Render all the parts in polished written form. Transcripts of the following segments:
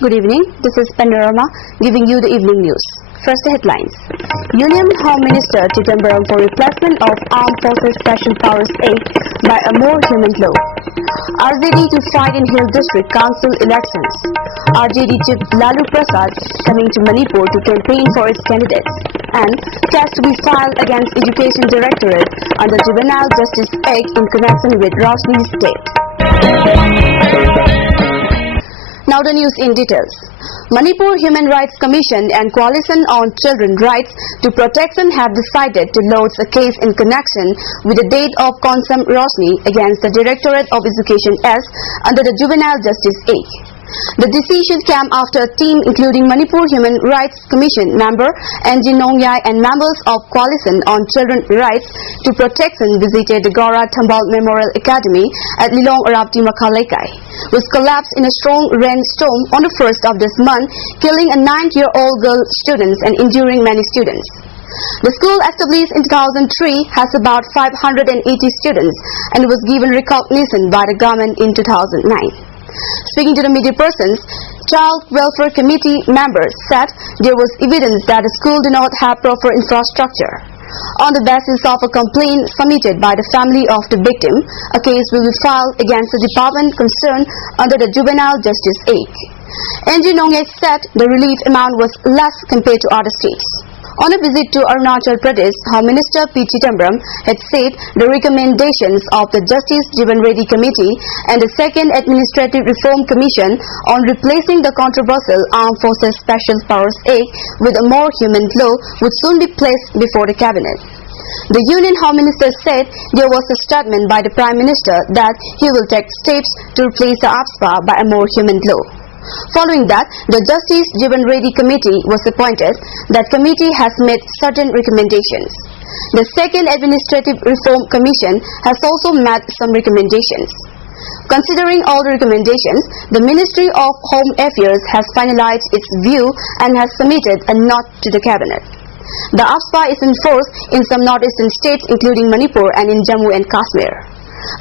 Good evening. This is Panorama giving you the evening news. First, the headlines. Union Home Minister Chidambaram for replacement of Armed Forces Special Powers Act by a more human law. RJD to fight in Hill District Council elections. RJD Chief Lalu Prasad coming to Manipur to campaign for its candidates. And case to be filed against Education Directorate under Juvenile Justice Act in connection with Rosni's death. Now the news in details. Manipur Human Rights Commission and Coalition on Children's Rights to Protection have decided to lodge a case in connection with the death of Konsam Rosni against the Directorate of Education S under the Juvenile Justice Act. The decision came after a team including Manipur Human Rights Commission member N.G. Nongyai and members of Coalition on Children's Rights to Protection visited the Gaura Thambal Memorial Academy at Lilong Arabti Makhalaikai, which collapsed in a strong rainstorm on the 1st of this month, killing a 9-year-old girl student and injuring many students. The school, established in 2003, has about 580 students and was given recognition by the government in 2009. Speaking to the media persons, Child Welfare Committee members said there was evidence that the school did not have proper infrastructure. On the basis of a complaint submitted by the family of the victim, a case will be filed against the department concerned under the Juvenile Justice Act. N.G. Nongyai said the relief amount was less compared to other states. On a visit to Arunachal Pradesh, Home Minister P. Chidambaram had said the recommendations of the Justice Jivan Reddy Committee and the Second Administrative Reform Commission on replacing the controversial Armed Forces Special Powers Act with a more human law would soon be placed before the Cabinet. The Union Home Minister said there was a statement by the Prime Minister that he will take steps to replace the AFSPA by a more human law. Following that, the Justice Jivan Reddy Committee was appointed. That committee has made certain recommendations. The Second Administrative Reform Commission has also made some recommendations. Considering all the recommendations, the Ministry of Home Affairs has finalized its view and has submitted a note to the Cabinet. The AFSPA is in force in some northeastern states including Manipur and in Jammu and Kashmir.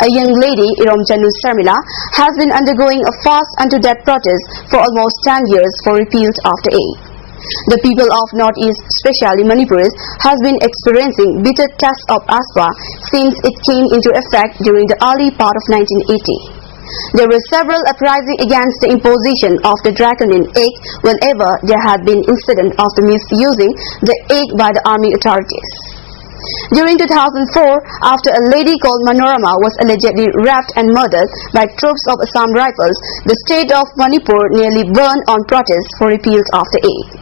A young lady, Irom Janu Sarmila, has been undergoing a fast unto death protest for almost 10 years for repeal of the act. The people of Northeast, especially Manipuris, has been experiencing bitter tests of AFSPA since it came into effect during the early part of 1980. There were several uprisings against the imposition of the draconian act whenever there had been incident of the misusing the act by the army authorities. During 2004, after a lady called Manorama was allegedly raped and murdered by troops of Assam Rifles, the state of Manipur nearly burned on protests for repeal of the act.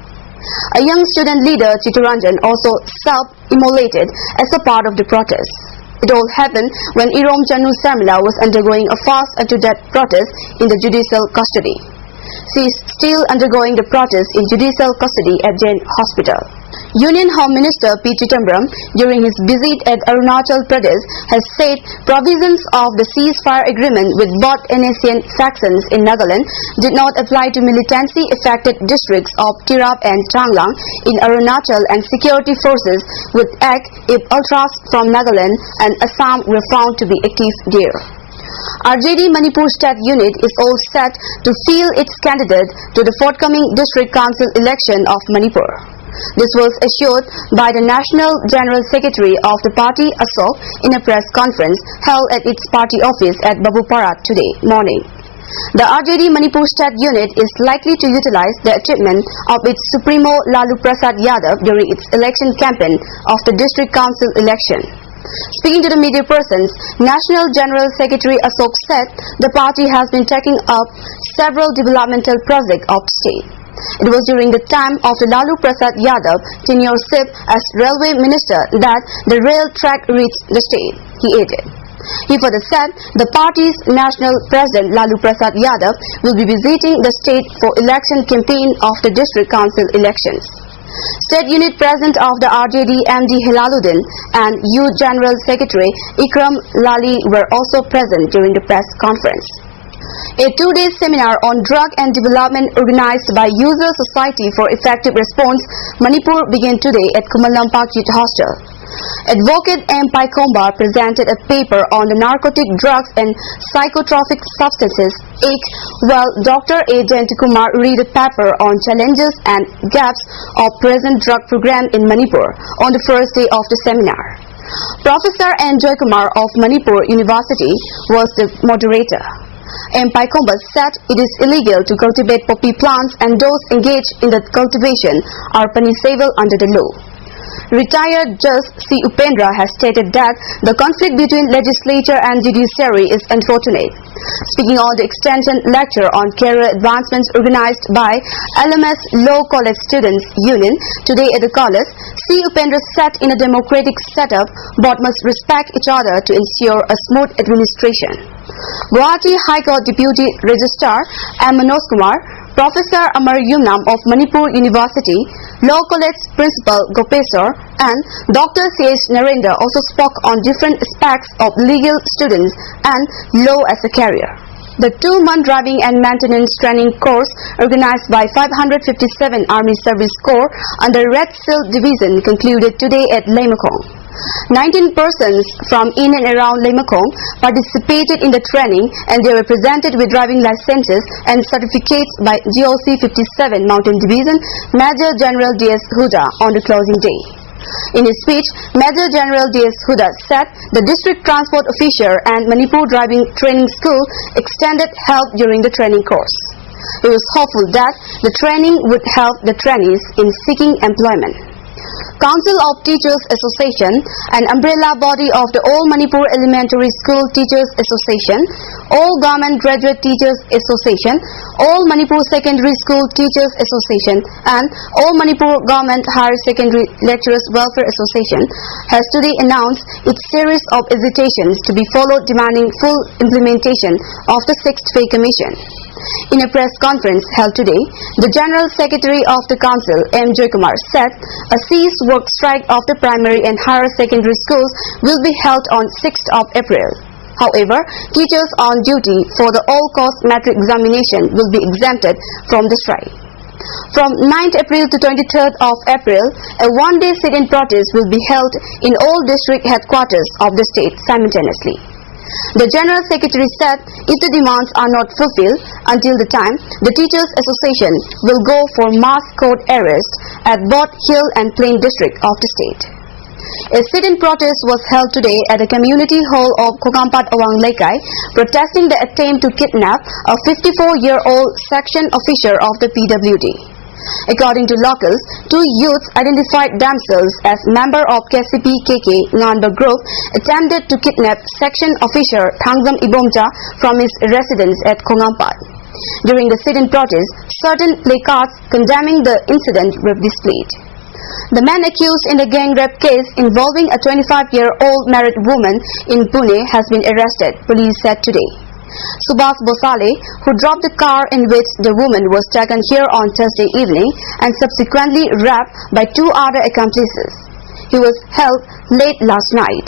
A young student leader, Chitturanjan, also self-immolated as a part of the protest. It all happened when Irom Janu Sarmila was undergoing a fast unto death protest in the judicial custody. She is still undergoing the protest in judicial custody at Jain Hospital. Union Home Minister P. Chidambaram, during his visit at Arunachal Pradesh, has said provisions of the ceasefire agreement with both NACN factions in Nagaland did not apply to militancy-affected districts of Tirap and Changlang in Arunachal, and security forces would act if ultras from Nagaland and Assam were found to be active there. RJD Manipur State Unit is all set to field its candidate to the forthcoming District Council election of Manipur. This was assured by the National General Secretary of the party, Asok, in a press conference held at its party office at Babupara today morning. The RJD Manipur State Unit is likely to utilize the achievement of its Supremo Lalu Prasad Yadav during its election campaign of the District Council election. Speaking to the media persons, National General Secretary Asok said the party has been taking up several developmental projects of the state. It was during the time of the Lalu Prasad Yadav tenureship as Railway Minister that the rail track reached the state, he added. He further said the party's National President Lalu Prasad Yadav will be visiting the state for election campaign of the District Council elections. State Unit President of the RJD MD Hilaluddin and Youth General Secretary Ikram Lali were also present during the press conference. A 2-day seminar on drug and development organized by User Society for Effective Response Manipur began today at Kumalampak Youth Hostel. Advocate M. Paikomba presented a paper on the narcotic drugs and psychotropic substances (AIC), while Dr. A. Jayantikumar read a paper on challenges and gaps of present drug program in Manipur on the first day of the seminar. Professor N. Joykumar of Manipur University was the moderator. M. Paikomba said it is illegal to cultivate poppy plants and those engaged in the cultivation are punishable under the law. Retired Judge C. Upendra has stated that the conflict between legislature and judiciary is unfortunate. Speaking on the extension lecture on career advancements organized by LMS Law College Students Union today at the college, C. Upendra said in a democratic setup, both must respect each other to ensure a smooth administration. Guwahati High Court Deputy Registrar M. Manoj Kumar, Professor Amar Yumnam of Manipur University, Law College Principal Gopeswar, and Dr. C.H. Narendra also spoke on different aspects of legal students and law as a career. The 2-month driving and maintenance training course organized by 557 Army Service Corps under Red Seal Division concluded today at Limekong. 19 persons from in and around Limekong participated in the training and they were presented with driving licenses and certificates by GOC 57 Mountain Division Major General D.S. Huda on the closing day. In his speech, Major General D.S. Huda said the District Transport Officer and Manipur Driving Training School extended help during the training course. He was hopeful that the training would help the trainees in seeking employment. Council of Teachers Association, an umbrella body of the All Manipur Elementary School Teachers Association, All Government Graduate Teachers Association, All Manipur Secondary School Teachers Association, and All Manipur Government Higher Secondary Lecturers Welfare Association, has today announced its series of hesitations to be followed demanding full implementation of the 6th Pay Commission. In a press conference held today, the General Secretary of the Council, M. Joykumar, said a cease work strike of the primary and higher secondary schools will be held on 6th of April. However, teachers on duty for the all-course metric examination will be exempted from the strike. From 9th April to 23rd of April, a one-day sit-in protest will be held in all district headquarters of the state simultaneously. The General Secretary said if the demands are not fulfilled until the time, the Teachers Association will go for mass court arrest at both Hill and Plain district of the state. A sit-in protest was held today at the community hall of Kokampat Awang Lekai, protesting the attempt to kidnap a 54-year-old section officer of the PWD. According to locals, 2 youths identified themselves as member of KCP-KK Nganba group attempted to kidnap section officer Thangzam Ibomcha from his residence at Kongampat. During the sit-in protest, certain placards condemning the incident were displayed. The man accused in the gang rape case involving a 25-year-old married woman in Pune has been arrested, police said today. Subhas Bosale, who dropped the car in which the woman was taken here on Thursday evening and subsequently raped by 2 other accomplices. He was held late last night.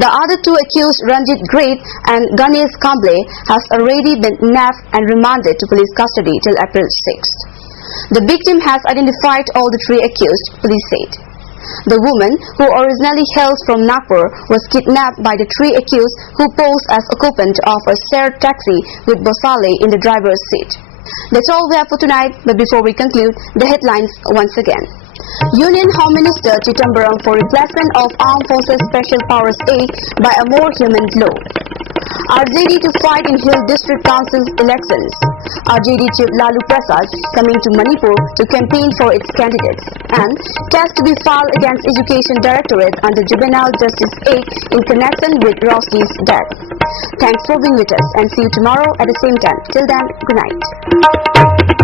The other 2 accused, Ranjit Great and Ganesh Kamble, has already been nabbed and remanded to police custody till April 6th. The victim has identified all the 3 accused, police said. The woman, who originally hails from Nagpur, was kidnapped by the 3 accused who posed as occupant of a shared taxi with Bosale in the driver's seat. That's all we have for tonight, but before we conclude, the headlines once again. Union Home Minister Chitambaram for replacement of Armed Forces Special Powers A by a more human law. RJD to fight in Hill District Council's elections. RJD Chief Lalu Prasad coming to Manipur to campaign for its candidates. And case to be filed against Education Directorate under Juvenile Justice Act in connection with Rosni's death. Thanks for being with us and see you tomorrow at the same time. Till then, good night.